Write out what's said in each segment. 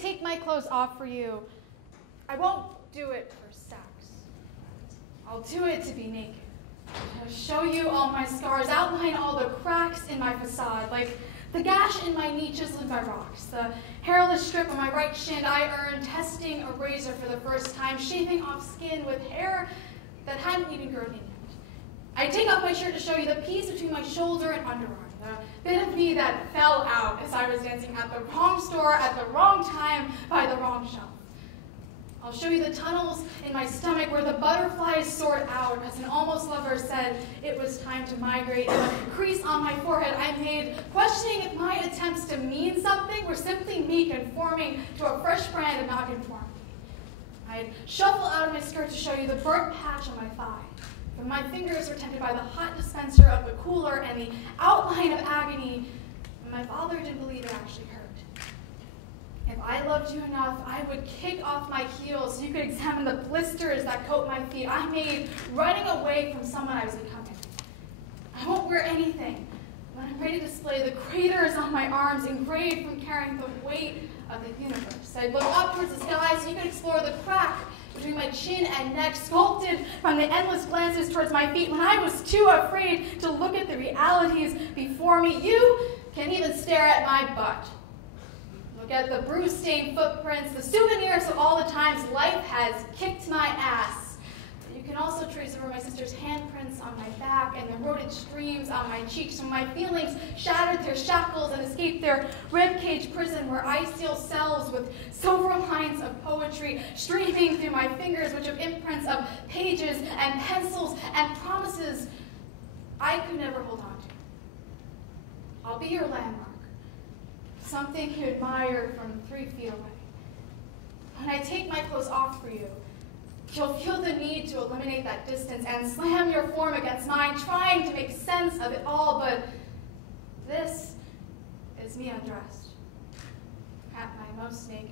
take my clothes off for you, I won't do it for sex. I'll do it to be naked. I'll show you all my scars, outline all the cracks in my facade, like the gash in my knee chiseled by rocks, the hairless strip on my right shin I earned testing a razor for the first time, shaving off skin with hair that hadn't even grown in yet. I take off my shirt to show you the piece between my shoulder and underarm, the bit of me that fell out as I was dancing at the wrong store at the wrong time by the wrong shelf. I'll show you the tunnels in my stomach where the butterflies soared out as an almost lover said it was time to migrate, and the crease on my forehead I made, questioning if my attempts to mean something were simply me conforming to a fresh brand of nonconformity. I'd shuffle out of my skirt to show you the burnt patch on my thigh. But my fingers were tempted by the hot dispenser of the cooler and the outline of agony. My father didn't believe it actually hurt. If I loved you enough, I would kick off my heels so you could examine the blisters that coat my feet I made running away from someone I was becoming. I won't wear anything, but I'm ready to display the craters on my arms engraved from carrying the weight of the universe. I'd look up towards the sky so you could explore the crack between my chin and neck, sculpted from the endless glances towards my feet when I was too afraid to look at the realities before me. You can even stare at my butt. Look at the bruise-stained footprints, the souvenirs of all the times life has kicked my ass. You can also trace over my sister's handprints on my back and the eroded streams on my cheeks when my feelings shattered their shackles and escaped their ribcage prison where I seal cells with silver lines of poetry streaming through my fingers which have imprints of pages and pencils and promises I could never hold on to. I'll be your landmark. Something you admire from 3 feet away. When I take my clothes off for you, you'll feel the need to eliminate that distance and slam your form against mine, trying to make sense of it all, but this is me undressed, at my most naked.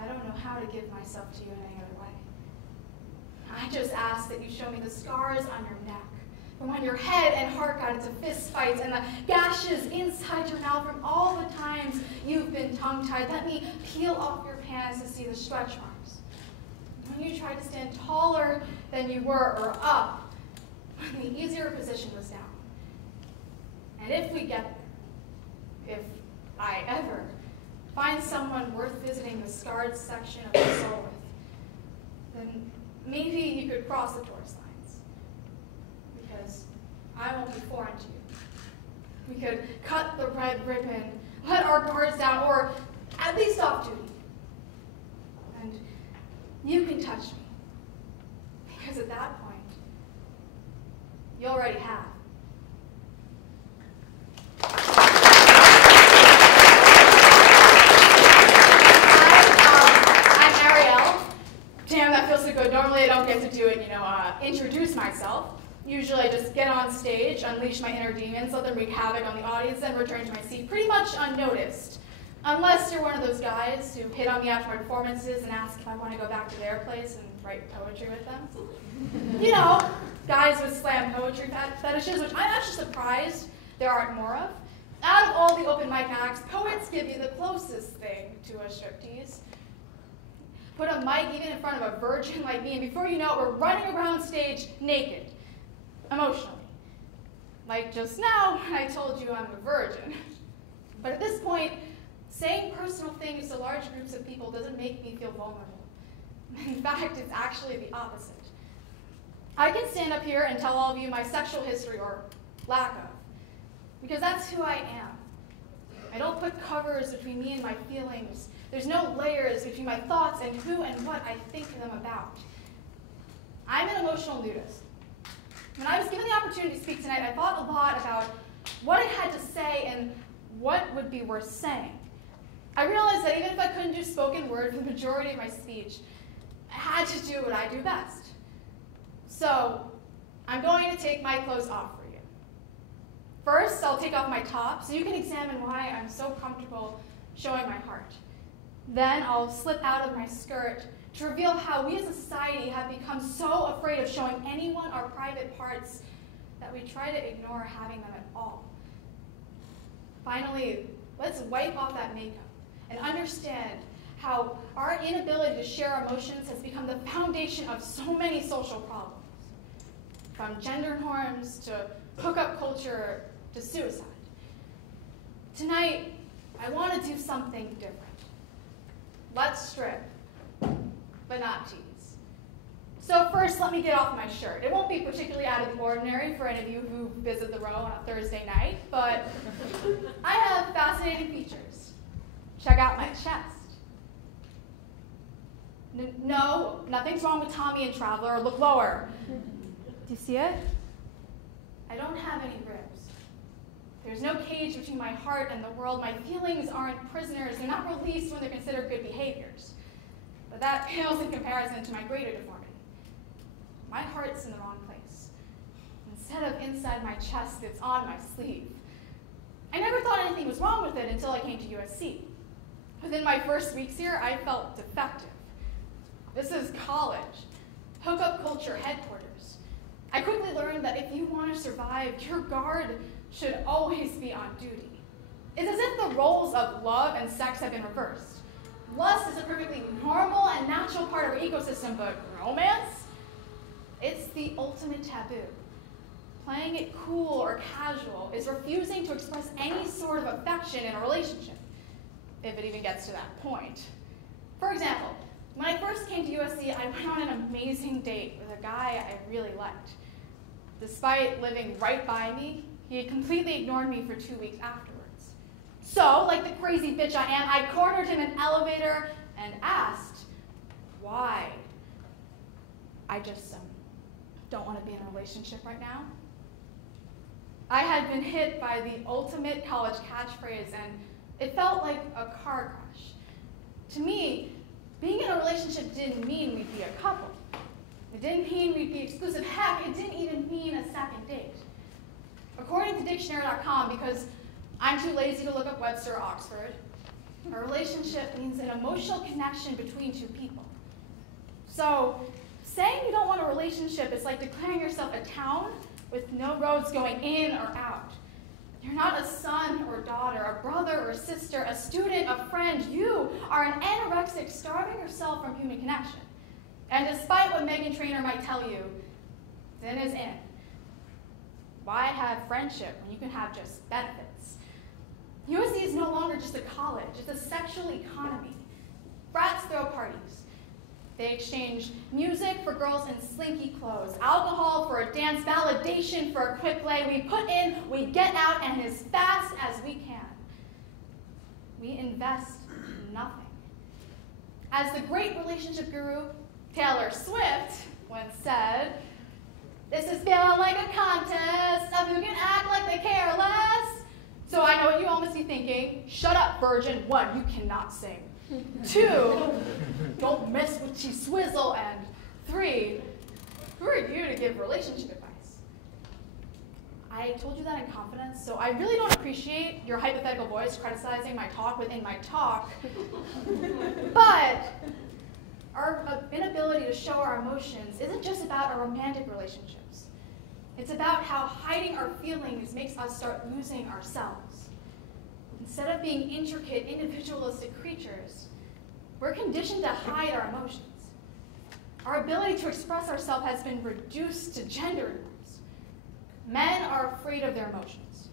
I don't know how to give myself to you in any other way. I just ask that you show me the scars on your neck, from when your head and heart got into fist fights and the gashes inside your mouth from all the times you've been tongue-tied. Let me peel off your pants to see the stretch marks. When you tried to stand taller than you were or up, when the easier position was down. And if we get there, if I ever find someone worth visiting the scarred section of my soul with, then maybe you could cross the Taurus lines. Because I won't be foreign to you. We could cut the red ribbon, let our guards down, or at least off duty. And you can touch me. Because at that point, you already have. I'm Ariel. Damn, that feels so good. Normally I don't get to do it, introduce myself. Usually I just get on stage, unleash my inner demons, let them wreak havoc on the audience, and return to my seat pretty much unnoticed. Unless you're one of those guys who hit on me after my performances and ask if I want to go back to their place and write poetry with them. Guys with slam poetry fetishes, which I'm actually surprised there aren't more of. Out of all the open mic acts, poets give you the closest thing to a striptease. Put a mic even in front of a virgin like me, and before you know it, we're running around stage naked, emotionally. Like just now, when I told you I'm a virgin. But at this point, saying personal things to large groups of people doesn't make me feel vulnerable. In fact, it's actually the opposite. I can stand up here and tell all of you my sexual history, or lack of, because that's who I am. I don't put covers between me and my feelings. There's no layers between my thoughts and who and what I think them about. I'm an emotional nudist. When I was given the opportunity to speak tonight, I thought a lot about what I had to say and what would be worth saying. I realized that even if I couldn't do spoken word for the majority of my speech, I had to do what I do best. So, I'm going to take my clothes off for you. First, I'll take off my top so you can examine why I'm so comfortable showing my heart. Then I'll slip out of my skirt to reveal how we as a society have become so afraid of showing anyone our private parts that we try to ignore having them at all. Finally, let's wipe off that makeup and understand how our inability to share emotions has become the foundation of so many social problems, from gender norms to hookup culture to suicide. Tonight, I want to do something different. Let's strip, but not tease. So first, let me get off my shirt. It won't be particularly out of the ordinary for any of you who visit the Row on a Thursday night, but I have fascinating features. Check out my chest. No, nothing's wrong with Tommy and Traveler. Look lower. Do you see it? I don't have any ribs. There's no cage between my heart and the world. My feelings aren't prisoners. They're not released when they're considered good behaviors. But that pales in comparison to my greater deformity. My heart's in the wrong place. Instead of inside my chest, it's on my sleeve. I never thought anything was wrong with it until I came to USC. Within my first weeks here, I felt defective. This is college, hookup culture headquarters. I quickly learned that if you want to survive, your guard should always be on duty. It's as if the roles of love and sex have been reversed. Lust is a perfectly normal and natural part of our ecosystem, but romance? It's the ultimate taboo. Playing it cool or casual is refusing to express any sort of affection in a relationship, if it even gets to that point. For example, when I first came to USC, I went on an amazing date with a guy I really liked. Despite living right by me, he had completely ignored me for 2 weeks afterwards. So, like the crazy bitch I am, I cornered him in an elevator and asked, why? I just don't want to be in a relationship right now. I had been hit by the ultimate college catchphrase, and it felt like a car crash. To me, being in a relationship didn't mean we'd be a couple. It didn't mean we'd be exclusive. Heck, it didn't even mean a second date. According to dictionary.com, because I'm too lazy to look up Webster or Oxford, a relationship means an emotional connection between two people. So, saying you don't want a relationship is like declaring yourself a town with no roads going in or out. You're not a son or daughter, a brother or sister, a student, a friend. You are an anorexic starving yourself from human connection. And despite what Meghan Trainor might tell you, then is in. Why have friendship when you can have just benefits? USC is no longer just a college, it's a sexual economy. Brats throw parties. They exchange music for girls in slinky clothes, alcohol for a dance, validation for a quick lay. We put in, we get out, and as fast as we can. We invest nothing. As the great relationship guru Taylor Swift once said, "This is feeling like a contest of who can act like they care less." So I know what you all must be thinking. Shut up, virgin. 1, you cannot sing. 2, don't mess with She Swizzle. And 3, who are you to give relationship advice? I told you that in confidence, so I really don't appreciate your hypothetical voice criticizing my talk within my talk. But our inability to show our emotions isn't just about our romantic relationships. It's about how hiding our feelings makes us start losing ourselves. Instead of being intricate, individualistic creatures, we're conditioned to hide our emotions. Our ability to express ourselves has been reduced to gender norms. Men are afraid of their emotions,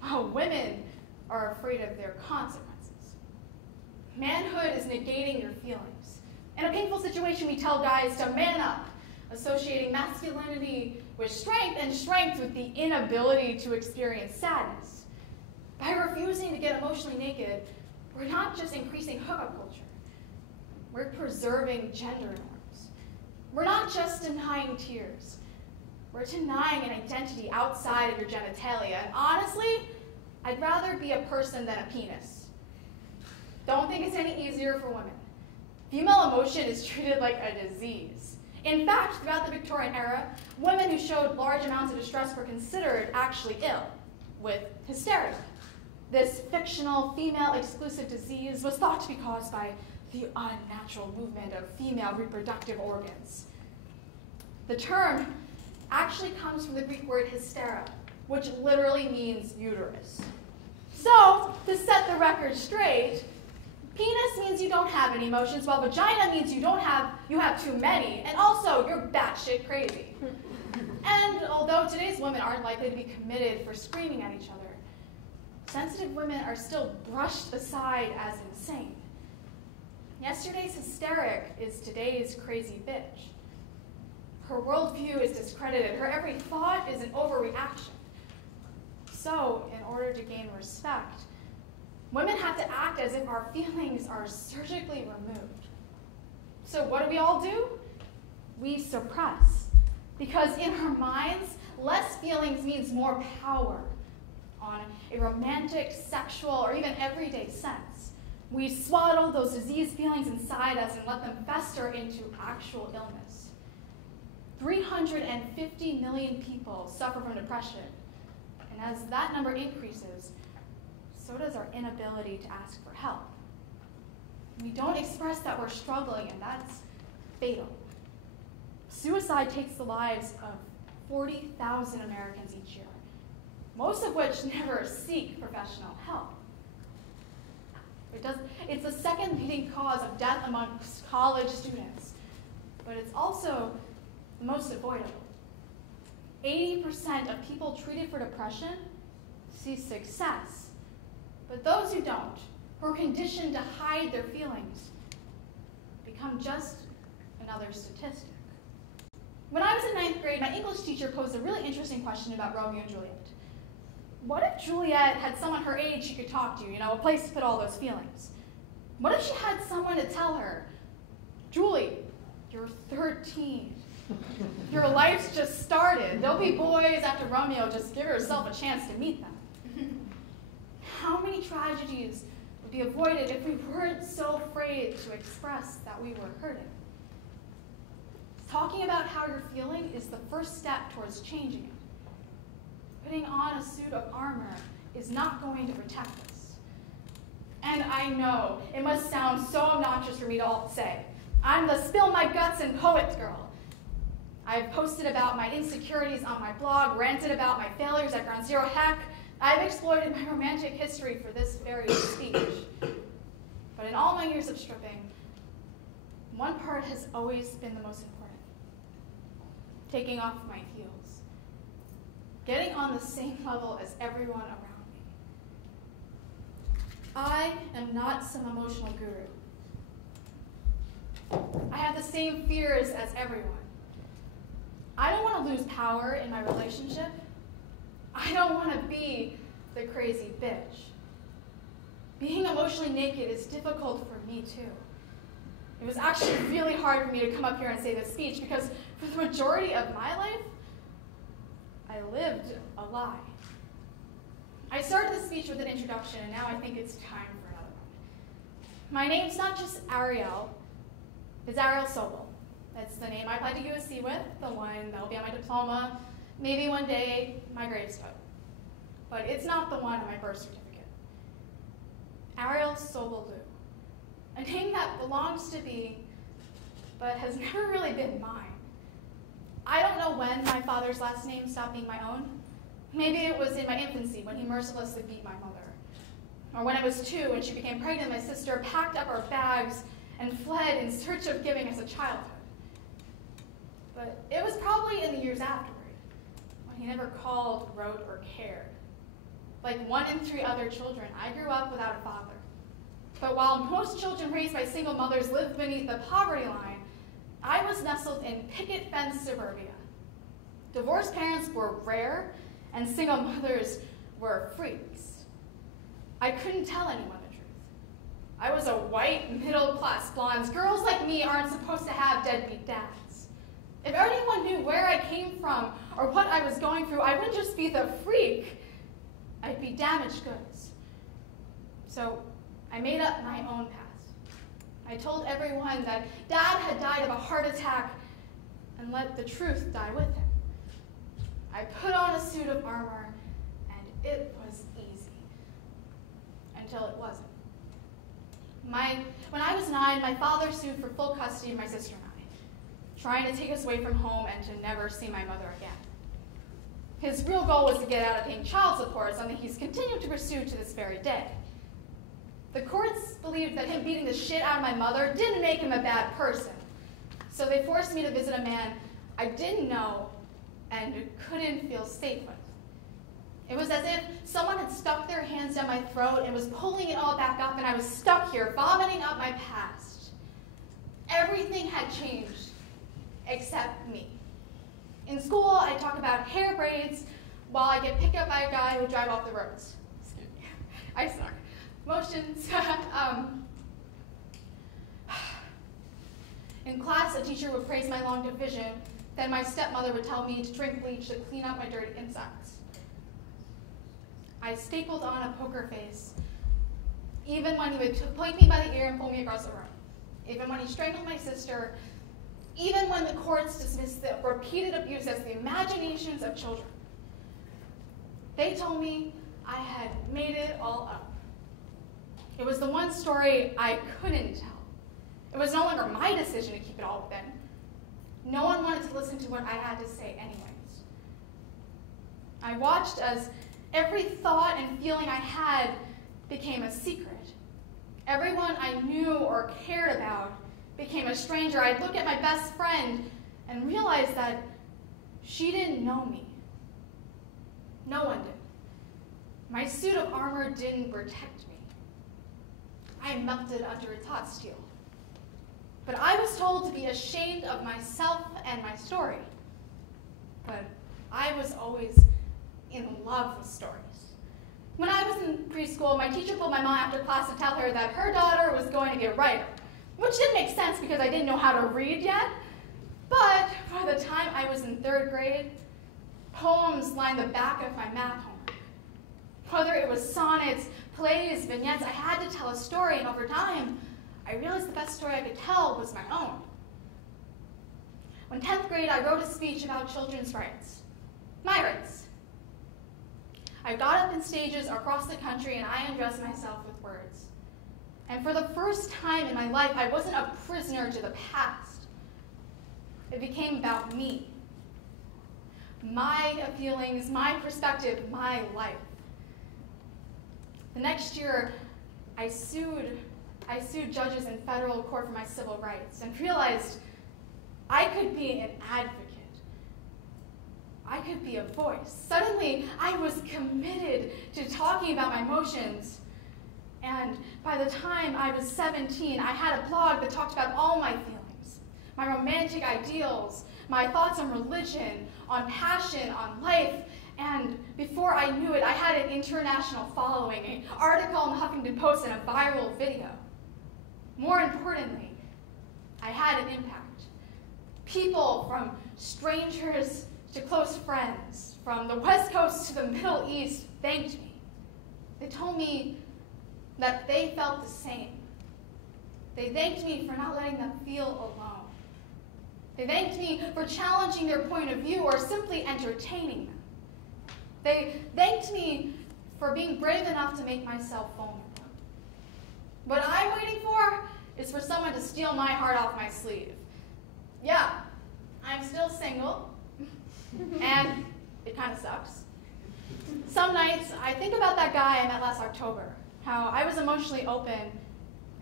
while women are afraid of their consequences. Manhood is negating your feelings. In a painful situation, we tell guys to man up, associating masculinity with strength and strength with the inability to experience sadness. By refusing to get emotionally naked, we're not just increasing hookup culture. We're preserving gender norms. We're not just denying tears. We're denying an identity outside of your genitalia. And honestly, I'd rather be a person than a penis. Don't think it's any easier for women. Female emotion is treated like a disease. In fact, throughout the Victorian era, women who showed large amounts of distress were considered actually ill, with hysteria. This fictional female exclusive disease was thought to be caused by the unnatural movement of female reproductive organs. The term actually comes from the Greek word hystera, which literally means uterus. So, to set the record straight, penis means you don't have any emotions, while vagina means you have too many, and also you're batshit crazy. And although today's women aren't likely to be committed for screaming at each other, sensitive women are still brushed aside as insane. Yesterday's hysteric is today's crazy bitch. Her worldview is discredited. Her every thought is an overreaction. So, in order to gain respect, women have to act as if our feelings are surgically removed. So what do we all do? We suppress. Because in our minds, less feelings means more power on a romantic, sexual, or even everyday sense. We swaddle those diseased feelings inside us and let them fester into actual illness. 350 million people suffer from depression. And as that number increases, so does our inability to ask for help. We don't express that we're struggling, and that's fatal. Suicide takes the lives of 40,000 Americans each year, most of which never seek professional help. It's the second leading cause of death amongst college students, but it's also the most avoidable. 80% of people treated for depression see success, but those who don't, who are conditioned to hide their feelings, become just another statistic. When I was in 9th grade, my English teacher posed a really interesting question about Romeo and Juliet. What if Juliet had someone her age she could talk to, a place to put all those feelings? What if she had someone to tell her, Julie, you're 13. Your life's just started. There'll be boys after Romeo, just give yourself a chance to meet them. How many tragedies would be avoided if we weren't so afraid to express that we were hurting? Talking about how you're feeling is the first step towards changing it. Putting on a suit of armor is not going to protect us. And I know it must sound so obnoxious for me to all say, I'm the spill my guts and poet girl. I've posted about my insecurities on my blog, ranted about my failures at Ground Zero. Heck, I've exploited my romantic history for this very speech. But in all my years of stripping, one part has always been the most important. Taking off my heels. Getting on the same level as everyone around me. I am not some emotional guru. I have the same fears as everyone. I don't want to lose power in my relationship. I don't want to be the crazy bitch. Being emotionally naked is difficult for me too. It was actually really hard for me to come up here and say this speech because for the majority of my life, I lived a lie. I started the speech with an introduction, and now I think it's time for another one. My name's not just Ariel, it's Ariel Sobel. That's the name I applied to USC with, the one that will be on my diploma, maybe one day my gravestone. But it's not the one on my birth certificate. Ariel Sobel, a name that belongs to me, but has never really been mine. I don't know when my father's last name stopped being my own. Maybe it was in my infancy when he mercilessly beat my mother. Or when I was 2 and she became pregnant, my sister packed up our bags and fled in search of giving us a childhood. But it was probably in the years afterward, when he never called, wrote, or cared. Like 1 in 3 other children, I grew up without a father. But while most children raised by single mothers live beneath the poverty line, I was nestled in picket fence suburbia. Divorced parents were rare, and single mothers were freaks. I couldn't tell anyone the truth. I was a white, middle-class blonde. Girls like me aren't supposed to have deadbeat dads. If anyone knew where I came from or what I was going through, I wouldn't just be the freak, I'd be damaged goods. So I made up my own past. I told everyone that Dad had died of a heart attack and let the truth die with him. I put on a suit of armor, and it was easy. Until it wasn't. When I was 9, my father sued for full custody of my sister and I, trying to take us away from home and to never see my mother again. His real goal was to get out of paying child support, something he's continued to pursue to this very day. The courts believed that him beating the shit out of my mother didn't make him a bad person. So they forced me to visit a man I didn't know and couldn't feel safe with. It was as if someone had stuck their hands down my throat and was pulling it all back up, and I was stuck here, vomiting up my past. Everything had changed, except me. In school, I talk about hair braids while I get picked up by a guy who would drive off the roads. Excuse me. I suck. Motions. In class, a teacher would praise my long division. Then my stepmother would tell me to drink bleach to clean up my dirty insides. I stapled on a poker face, even when he would take me by the ear and pull me across the room. Even when he strangled my sister, even when the courts dismissed the repeated abuse as the imaginations of children. They told me I had made it all up. It was the one story I couldn't tell. It was no longer my decision to keep it all within. No one wanted to listen to what I had to say anyways. I watched as every thought and feeling I had became a secret. Everyone I knew or cared about became a stranger. I'd look at my best friend and realize that she didn't know me. No one did. My suit of armor didn't protect me. I melted under its hot steel. But I was told to be ashamed of myself and my story. But I was always in love with stories. When I was in preschool, my teacher pulled my mom after class to tell her that her daughter was going to get a writer, which didn't make sense because I didn't know how to read yet. But by the time I was in 3rd grade, poems lined the back of my math homework. Whether it was sonnets, plays, vignettes, I had to tell a story, and over time, I realized the best story I could tell was my own. When 10th grade, I wrote a speech about children's rights, my rights. I got up in stages across the country and I undressed myself with words. And for the first time in my life, I wasn't a prisoner to the past. It became about me. My feelings, my perspective, my life. The next year, I sued judges in federal court for my civil rights and realized I could be an advocate. I could be a voice. Suddenly, I was committed to talking about my emotions. And by the time I was 17, I had a blog that talked about all my feelings, my romantic ideals, my thoughts on religion, on passion, on life. And before I knew it, I had an international following, an article in the Huffington Post, and a viral video. More importantly, I had an impact. People from strangers to close friends, from the West Coast to the Middle East, thanked me. They told me that they felt the same. They thanked me for not letting them feel alone. They thanked me for challenging their point of view or simply entertaining them. They thanked me for being brave enough to make myself vulnerable. What I'm waiting for is for someone to steal my heart off my sleeve. Yeah, I'm still single. And it kind of sucks. Some nights, I think about that guy I met last October, how I was emotionally open,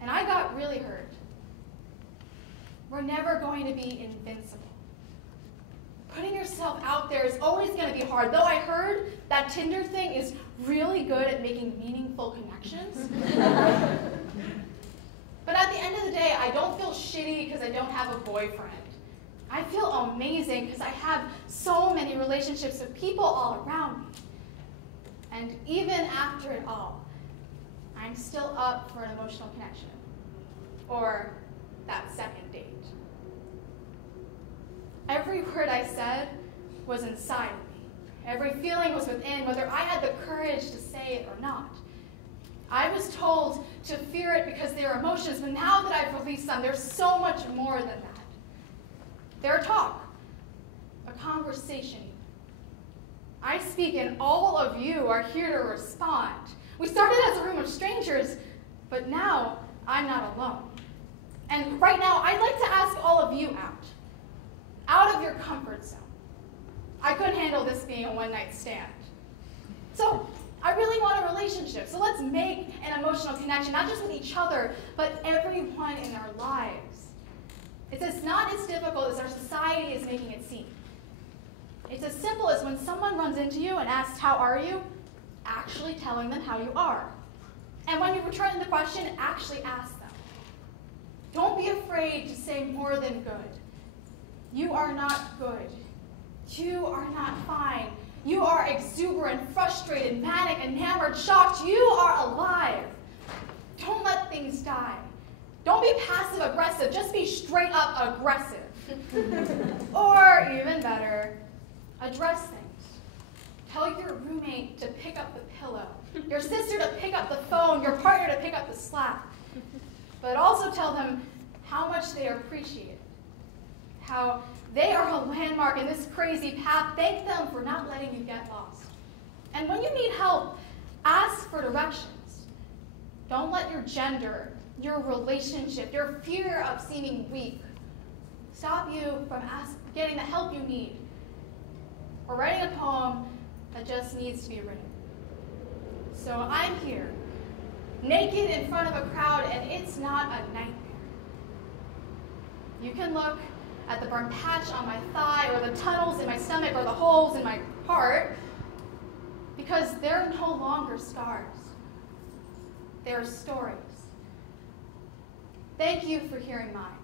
and I got really hurt. We're never going to be invincible. Putting yourself out there is always going to be hard, though I heard that Tinder thing is really good at making meaningful connections. But at the end of the day, I don't feel shitty because I don't have a boyfriend. I feel amazing because I have so many relationships with people all around me. And even after it all, I'm still up for an emotional connection. Or that second date. Every word I said was inside of me. Every feeling was within, whether I had the courage to say it or not. I was told to fear it because they are emotions, but now that I've released them, there's so much more than that. They're a talk, a conversation. I speak and all of you are here to respond. We started as a room of strangers, but now I'm not alone. And right now, I'd like to ask all of you out of your comfort zone. I couldn't handle this being a one-night stand. So I really want a relationship, so let's make an emotional connection, not just with each other, but everyone in our lives. It's not as difficult as our society is making it seem. It's as simple as when someone runs into you and asks, "How are you?" actually telling them how you are. And when you return the question, actually ask them. Don't be afraid to say more than good. You are not good. You are not fine. You are exuberant, frustrated, manic, enamored, shocked. You are alive. Don't let things die. Don't be passive-aggressive. Just be straight-up aggressive. Or, even better, address things. Tell your roommate to pick up the pillow, your sister to pick up the phone, your partner to pick up the slack. But also tell them how much they appreciate it, how they are a landmark in this crazy path. Thank them for not letting you get lost. And when you need help, ask for directions. Don't let your gender, your relationship, your fear of seeming weak stop you from getting the help you need, or writing a poem that just needs to be written. So I'm here, naked in front of a crowd, and it's not a nightmare. You can look at the burn patch on my thigh, or the tunnels in my stomach, or the holes in my heart, because they're no longer scars. They're stories. Thank you for hearing mine.